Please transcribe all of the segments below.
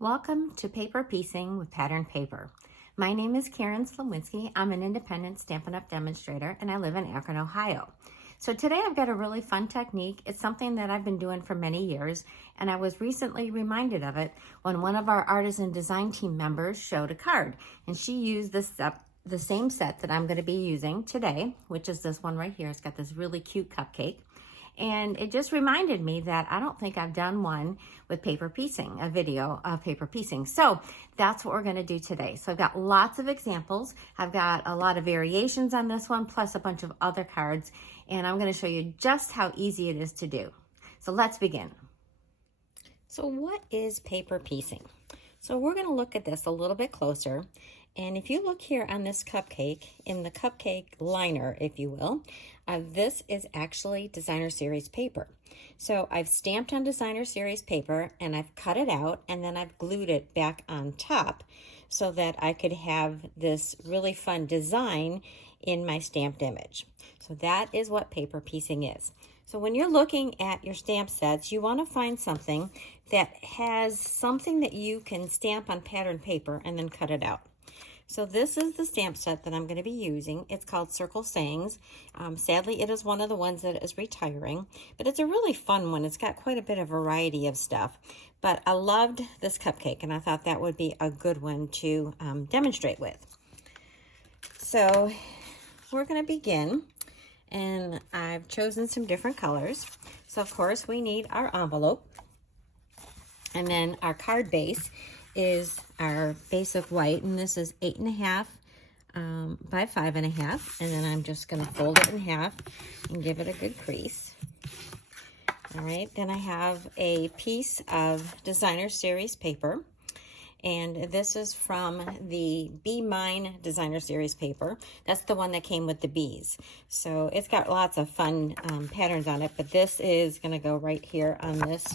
Welcome to Paper Piecing with Patterned Paper. My name is Karen Slawinski. I'm an independent Stampin' Up! Demonstrator and I live in Akron, Ohio. So today I've got a really fun technique. It's something that I've been doing for many years and I was recently reminded of it when one of our Artisan Design Team members showed a card and she used the same set that I'm going to be using today, which is this one right here. It's got this really cute cupcake. And it just reminded me that I don't think I've done one with paper piecing, a video of paper piecing. So that's what we're gonna do today. So I've got lots of examples. I've got a lot of variations on this one, plus a bunch of other cards. And I'm gonna show you just how easy it is to do. So let's begin. So what is paper piecing? So we're gonna look at this a little bit closer. And if you look here on this cupcake, in the cupcake liner, if you will, this is actually designer series paper. So I've stamped on designer series paper and I've cut it out and then I've glued it back on top so that I could have this really fun design in my stamped image. So that is what paper piecing is. So when you're looking at your stamp sets, you want to find something that has something that you can stamp on patterned paper and then cut it out. So this is the stamp set that I'm going to be using. It's called Circle Sayings. Sadly, it is one of the ones that is retiring, but it's a really fun one. It's got quite a bit of variety of stuff. But I loved this cupcake, and I thought that would be a good one to demonstrate with. So we're going to begin, and I've chosen some different colors. So, of course, we need our envelope, and then our card base is our base of white, and this is 8.5 by 5.5, and then I'm just going to fold it in half and give it a good crease. All right, then I have a piece of designer series paper, and this is from the Be Mine designer series paper. That's the one that came with the bees. So it's got lots of fun patterns on it, but this is going to go right here on this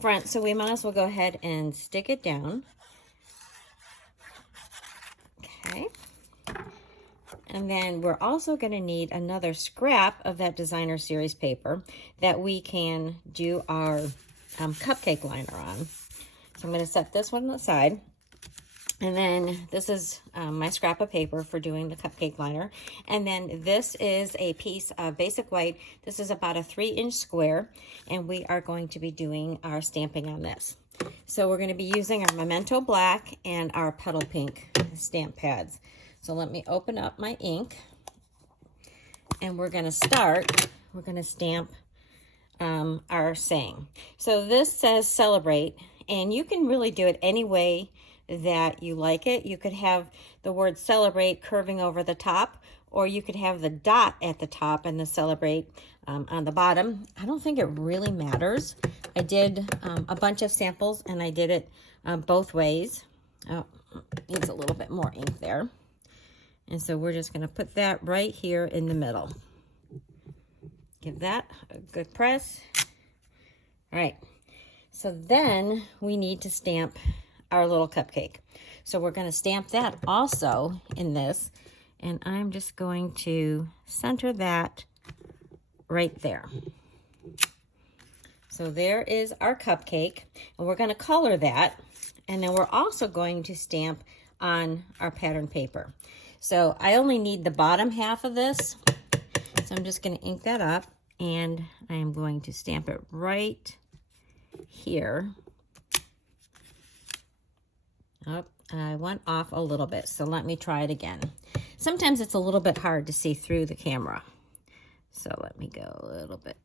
front, so we might as well go ahead and stick it down. Okay, and then we're also going to need another scrap of that designer series paper that we can do our cupcake liner on. So I'm going to set this one aside. And then this is my scrap of paper for doing the cupcake liner. And then this is a piece of basic white. This is about a 3-inch square, and we are going to be doing our stamping on this. So we're going to be using our Memento Black and our Petal Pink stamp pads. So let me open up my ink, and we're going to stamp our saying. So this says celebrate, and you can really do it any way that you like it. You could have the word celebrate curving over the top, or you could have the dot at the top and the celebrate on the bottom. I don't think it really matters. I did a bunch of samples and I did it both ways. Oh, needs a little bit more ink there. And so we're just going to put that right here in the middle. Give that a good press. All right. So then we need to stamp our little cupcake. So we're going to stamp that also in this, and I'm just going to center that right there. So there is our cupcake, and we're going to color that, and then we're also going to stamp on our pattern paper. So I only need the bottom half of this, so I'm just going to ink that up, and I am going to stamp it right here. Oh, I went off a little bit, so let me try it again. Sometimes it's a little bit hard to see through the camera. So let me go a little bit.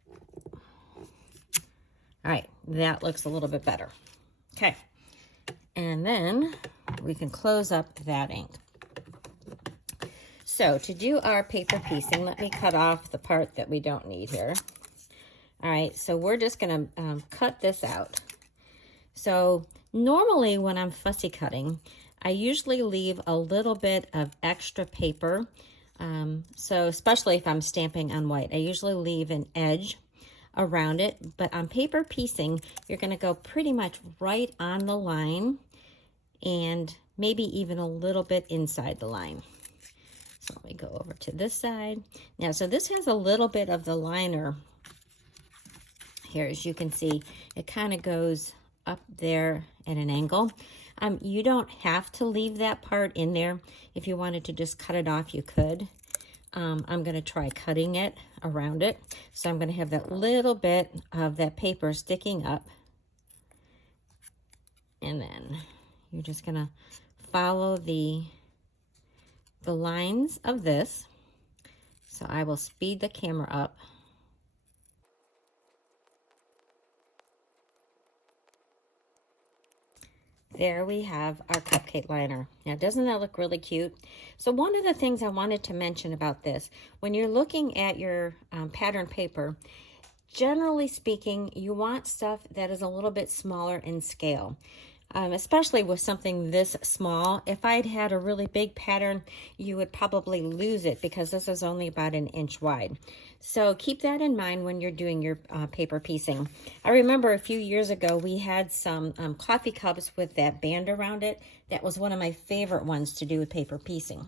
All right, that looks a little bit better. Okay, and then we can close up that ink. So to do our paper piecing, let me cut off the part that we don't need here. All right, so we're just gonna cut this out. So normally when I'm fussy cutting, I usually leave a little bit of extra paper. So especially if I'm stamping on white, I usually leave an edge around it. But on paper piecing, you're going to go pretty much right on the line and maybe even a little bit inside the line. So let me go over to this side. Now, so this has a little bit of the liner here. As you can see, it kind of goes up there at an angle. You don't have to leave that part in there. If you wanted to just cut it off, you could. I'm going to try cutting it around it. So I'm going to have that little bit of that paper sticking up. And then you're just going to follow the lines of this. So I will speed the camera up. There we have our cupcake liner. Now, doesn't that look really cute? So one of the things I wanted to mention about this, when you're looking at your pattern paper, generally speaking, you want stuff that is a little bit smaller in scale. Especially with something this small. If I'd had a really big pattern, you would probably lose it because this is only about 1 inch wide. So keep that in mind when you're doing your paper piecing. I remember a few years ago, we had some coffee cups with that band around it. That was one of my favorite ones to do with paper piecing.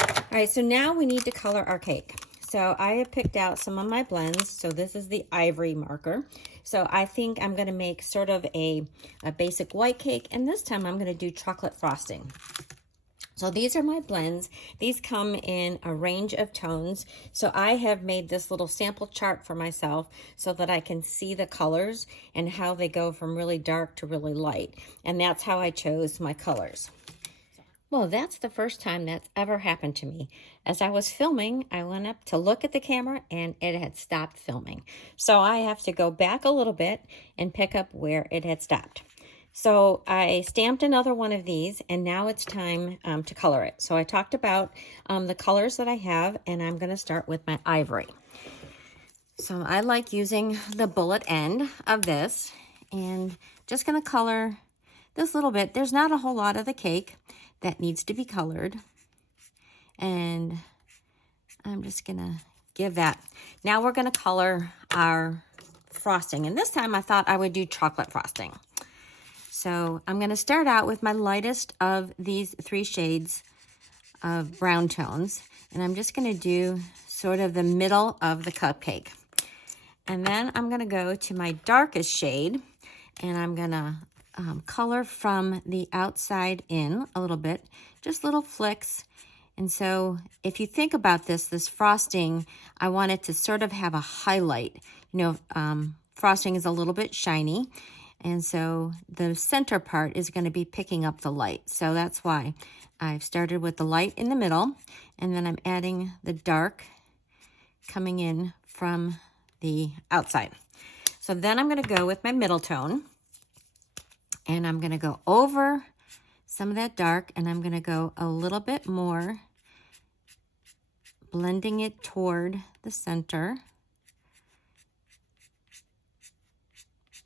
All right, so now we need to color our cake. So I have picked out some of my blends. So this is the ivory marker. So I think I'm going to make sort of a basic white cake. And this time I'm going to do chocolate frosting. So these are my blends. These come in a range of tones. So I have made this little sample chart for myself so that I can see the colors and how they go from really dark to really light. And that's how I chose my colors. Well, that's the first time that's ever happened to me. As I was filming, I went up to look at the camera and it had stopped filming. So I have to go back a little bit and pick up where it had stopped. So I stamped another one of these and now it's time to color it. So I talked about the colors that I have and I'm going to start with my ivory. So I like using the bullet end of this and just going to color this little bit. There's not a whole lot of the cake that needs to be colored. And I'm just gonna give that. Now we're gonna color our frosting. And this time I thought I would do chocolate frosting. So I'm gonna start out with my lightest of these 3 shades of brown tones. And I'm just gonna do sort of the middle of the cupcake. And then I'm gonna go to my darkest shade and I'm gonna color from the outside in a little bit, just little flicks. And so if you think about this frosting, I want it to sort of have a highlight. You know, frosting is a little bit shiny. And so the center part is going to be picking up the light. So that's why I've started with the light in the middle. And then I'm adding the dark coming in from the outside. So then I'm going to go with my middle tone. And I'm going to go over some of that dark, and I'm going to go a little bit more, blending it toward the center.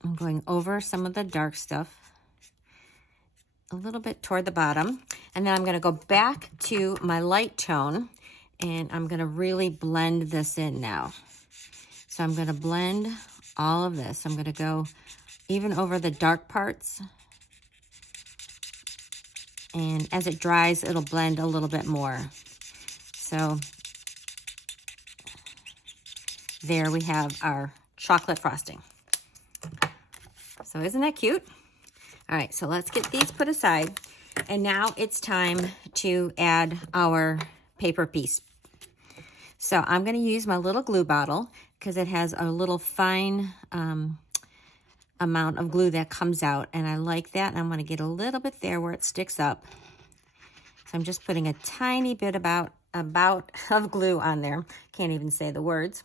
I'm going over some of the dark stuff, a little bit toward the bottom. And then I'm going to go back to my light tone, and I'm going to really blend this in now. So I'm going to blend all of this. I'm going to go even over the dark parts. And as it dries, it'll blend a little bit more. So there we have our chocolate frosting. So isn't that cute? All right, so let's get these put aside. And now it's time to add our paper piece. So I'm going to use my little glue bottle because it has a little fine amount of glue that comes out, and I like that. And I'm going to get a little bit there where it sticks up. So I'm just putting a tiny bit about of glue on there. Can't even say the words.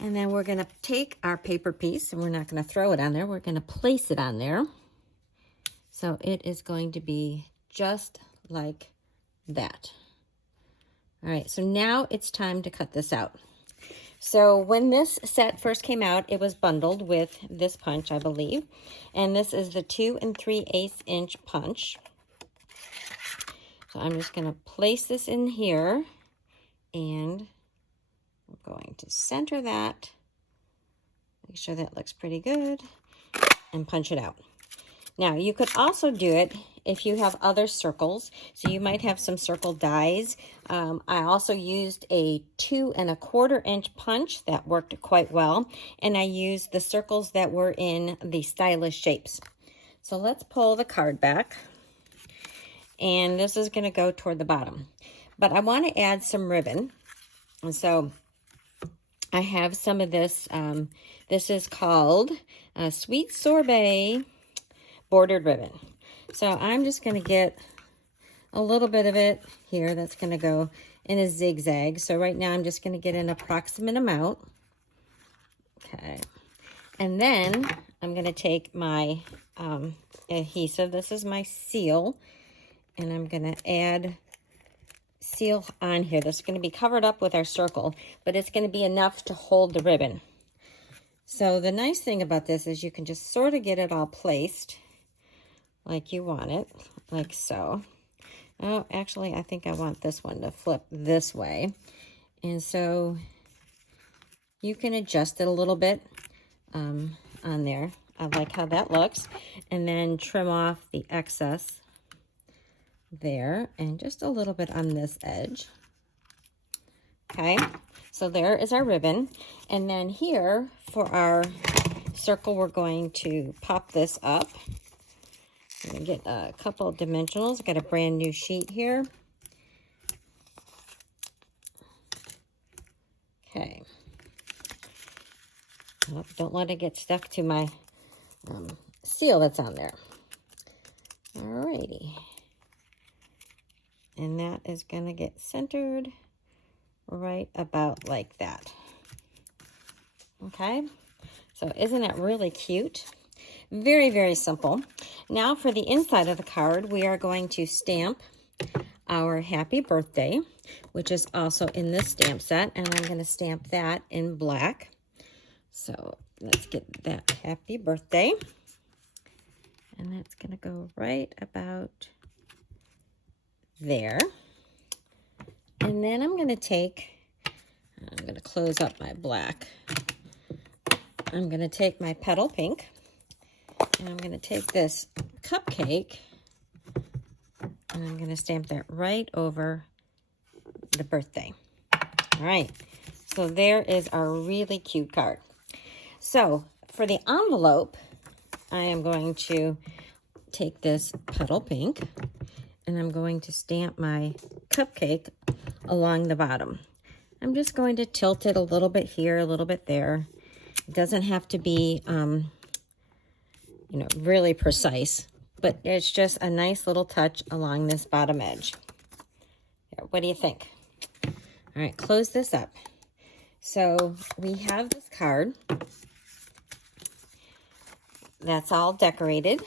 And then we're going to take our paper piece, and we're not going to throw it on there. We're going to place it on there. So it is going to be just like that. All right, so now it's time to cut this out. So when this set first came out, it was bundled with this punch, I believe. And this is the 2 3/8 inch punch. So I'm just going to place this in here. And I'm going to center that. Make sure that looks pretty good. And punch it out. Now, you could also do it if you have other circles. So you might have some circle dies. I also used a 2 1/4 inch punch that worked quite well. And I used the circles that were in the stylish shapes. So let's pull the card back. And this is going to go toward the bottom. But I want to add some ribbon. And so I have some of this. This is called Sweet Sorbet bordered ribbon. So I'm just going to get a little bit of it here. That's going to go in a zigzag. So right now I'm just going to get an approximate amount. Okay. And then I'm going to take my adhesive. This is my seal. And I'm going to add seal on here. This is going to be covered up with our circle, but it's going to be enough to hold the ribbon. So the nice thing about this is you can just sort of get it all placed like you want it, like so. Oh, actually, I think I want this one to flip this way. And so you can adjust it a little bit on there. I like how that looks. And then trim off the excess there, and just a little bit on this edge. Okay, so there is our ribbon. And then here for our circle, we're going to pop this up. I'm going to get a couple of dimensionals. I've got a brand new sheet here. Okay. Oh, don't let it get stuck to my seal that's on there. Alrighty. And that is going to get centered right about like that. Okay, so isn't that really cute? Very, very simple. Now for the inside of the card, we are going to stamp our happy birthday, which is also in this stamp set. And I'm going to stamp that in black. So let's get that happy birthday. And that's going to go right about there. And then I'm going to close up my black. I'm going to take my petal pink, and I'm going to take this cupcake, and I'm going to stamp that right over the birthday. All right, so there is our really cute card. So for the envelope, I am going to take this petal pink, and I'm going to stamp my cupcake along the bottom. I'm just going to tilt it a little bit here, a little bit there. It doesn't have to be, really precise, but it's just a nice little touch along this bottom edge. Here, what do you think? All right, close this up. So we have this card that's all decorated.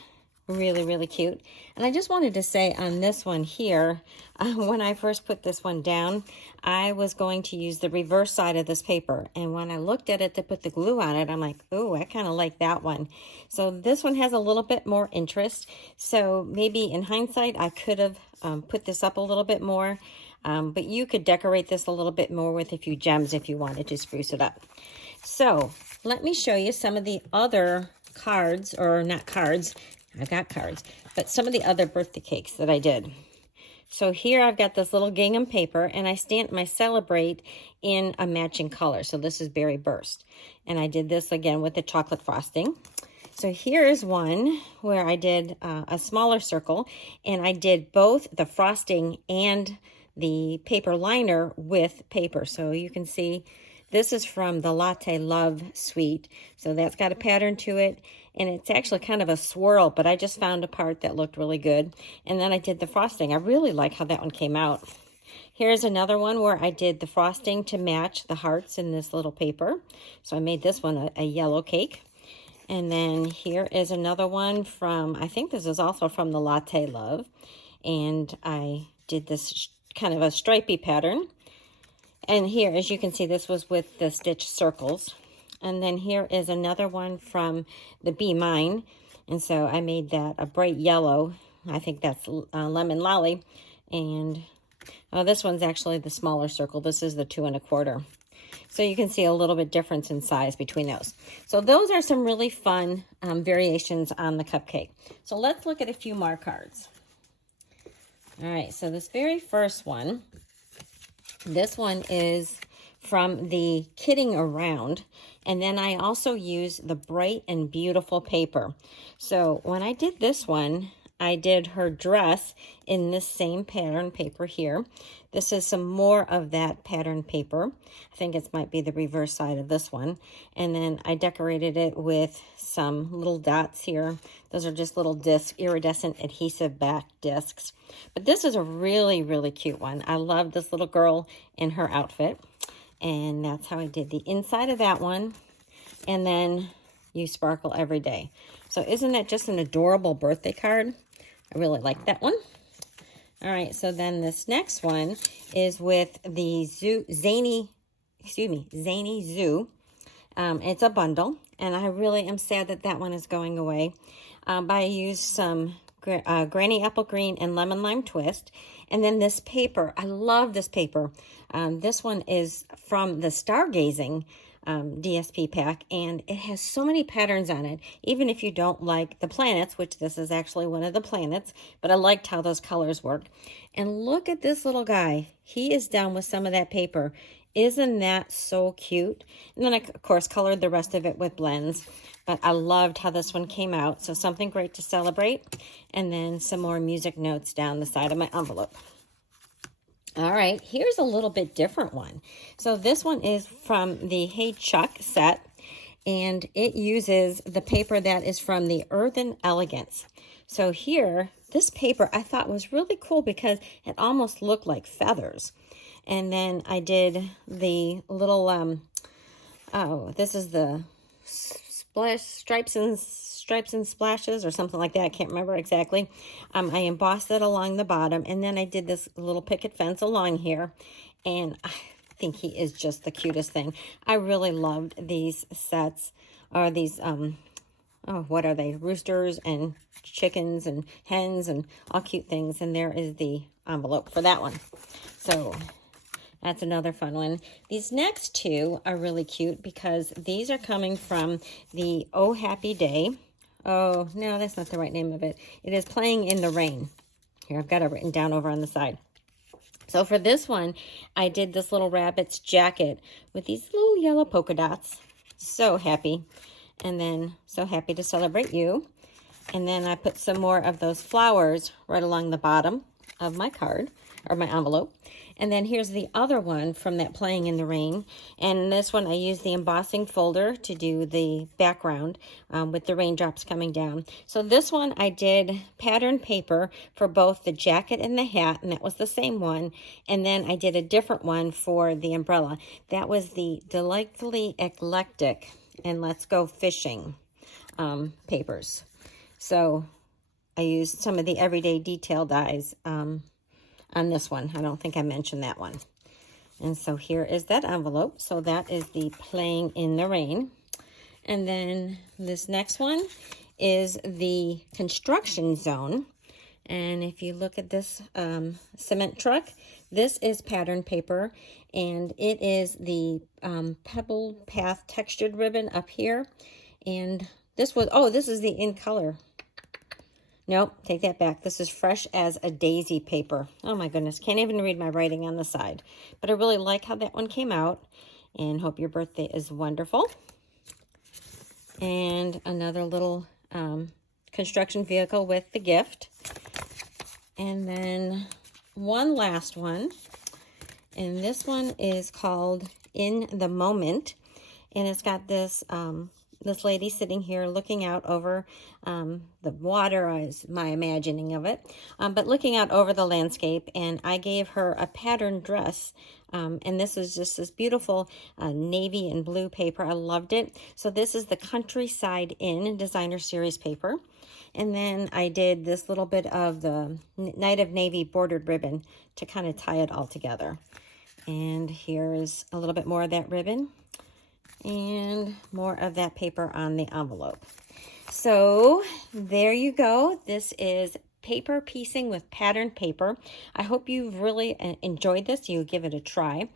Really, really cute. And I just wanted to say on this one here, when I first put this one down, I was going to use the reverse side of this paper. And when I looked at it to put the glue on it, I'm like, oh, I kind of like that one. So this one has a little bit more interest. So maybe in hindsight, I could have put this up a little bit more. But you could decorate this a little bit more with a few gems if you wanted to spruce it up. So let me show you some of the other cards, or not cards, I've got cards, but some of the other birthday cakes that I did. So here I've got this little gingham paper, and I stamped my Celebrate in a matching color. So this is Berry Burst. And I did this again with the chocolate frosting. So here is one where I did a smaller circle, and I did both the frosting and the paper liner with paper. So you can see this is from the Latte Love Suite. So that's got a pattern to it. And it's actually kind of a swirl, but I just found a part that looked really good. And then I did the frosting. I really like how that one came out. Here's another one where I did the frosting to match the hearts in this little paper. So I made this one a yellow cake. And then here is another one from, I think this is also from the Latte Love. And I did this kind of a stripy pattern. And here, as you can see, this was with the stitch circles. And then here is another one from the Be Mine. And so I made that a bright yellow. I think that's Lemon Lolly. And this one's actually the smaller circle. This is the 2 1/4. So you can see a little bit difference in size between those. So those are some really fun variations on the cupcake. So let's look at a few more cards. All right, so this very first one, this one is from the Kidding Around. And then I also use the Bright and Beautiful paper. So when I did this one, I did her dress in this same pattern paper here. This is some more of that pattern paper. I think it might be the reverse side of this one. And then I decorated it with some little dots here. Those are just little discs, iridescent adhesive back discs. But this is a really, really cute one. I love this little girl in her outfit. And that's how I did the inside of that one. And then you sparkle every day. So isn't that just an adorable birthday card? I really like that one. All right, so then this next one is with the Zany Zoo. It's a bundle, and I really am sad that that one is going away. But I used some Granny Apple Green and Lemon Lime Twist. And then this paper, I love this paper. This one is from the Stargazing DSP pack, and it has so many patterns on it. Even if you don't like the planets, which this is actually one of the planets, but I liked how those colors work. And look at this little guy. He is down with some of that paper. Isn't that so cute? And then I, of course, colored the rest of it with blends. But I loved how this one came out. So something great to celebrate. And then some more music notes down the side of my envelope. All right, here's a little bit different one. So this one is from the Hey Chuck set, and it uses the paper that is from the Earthen Elegance. So here, this paper I thought was really cool because it almost looked like feathers. And then I did the little, this is the stripes and splashes or something like that. I can't remember exactly. I embossed it along the bottom, and then I did this little picket fence along here, and I think he is just the cutest thing. I really loved these sets, or these, what are they? Roosters and chickens and hens and all cute things, and there is the envelope for that one. So that's another fun one. These next two are really cute because these are coming from the Oh Happy Day. Oh, no, that's not the right name of it. It is Playing in the Rain. Here, I've got it written down over on the side. So for this one, I did this little rabbit's jacket with these little yellow polka dots. So happy. And then so happy to celebrate you. And then I put some more of those flowers right along the bottom of my card, or my envelope. And then here's the other one from that Playing in the Rain. And this one, I used the embossing folder to do the background with the raindrops coming down. So this one, I did pattern paper for both the jacket and the hat, and that was the same one. And then I did a different one for the umbrella. That was the Delightfully Eclectic and Let's Go Fishing papers. So I used some of the Everyday Detail dies on this one. I don't think I mentioned that one. And so here is that envelope. So that is the Playing in the Rain. And then this next one is the Construction Zone. And if you look at this cement truck, this is pattern paper, and it is the Pebble Path textured ribbon up here. And this was, this is the in color. Nope, take that back. This is Fresh as a Daisy paper. Oh my goodness, can't even read my writing on the side. But I really like how that one came out, and hope your birthday is wonderful. And another little construction vehicle with the gift. And then one last one, and this one is called In the Moment, and it's got this this lady sitting here looking out over the water, is my imagining of it, but looking out over the landscape. And I gave her a patterned dress, and this is just this beautiful navy and blue paper. I loved it. So this is the Countryside Inn Designer Series paper. And then I did this little bit of the Night of Navy bordered ribbon to kind of tie it all together. And here's a little bit more of that ribbon and more of that paper on the envelope. So there you go. This is paper piecing with patterned paper. I hope you've really enjoyed this. You give it a try.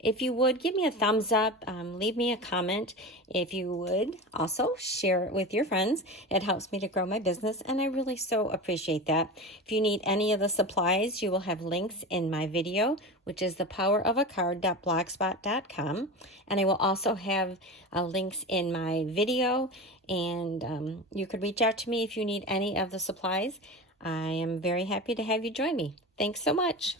If you would, give me a thumbs up, leave me a comment. If you would, also share it with your friends. It helps me to grow my business, and I really so appreciate that. If you need any of the supplies, you will have links in my video, which is thepowerofacard.blogspot.com, and I will also have links in my video, and you could reach out to me if you need any of the supplies. I am very happy to have you join me. Thanks so much.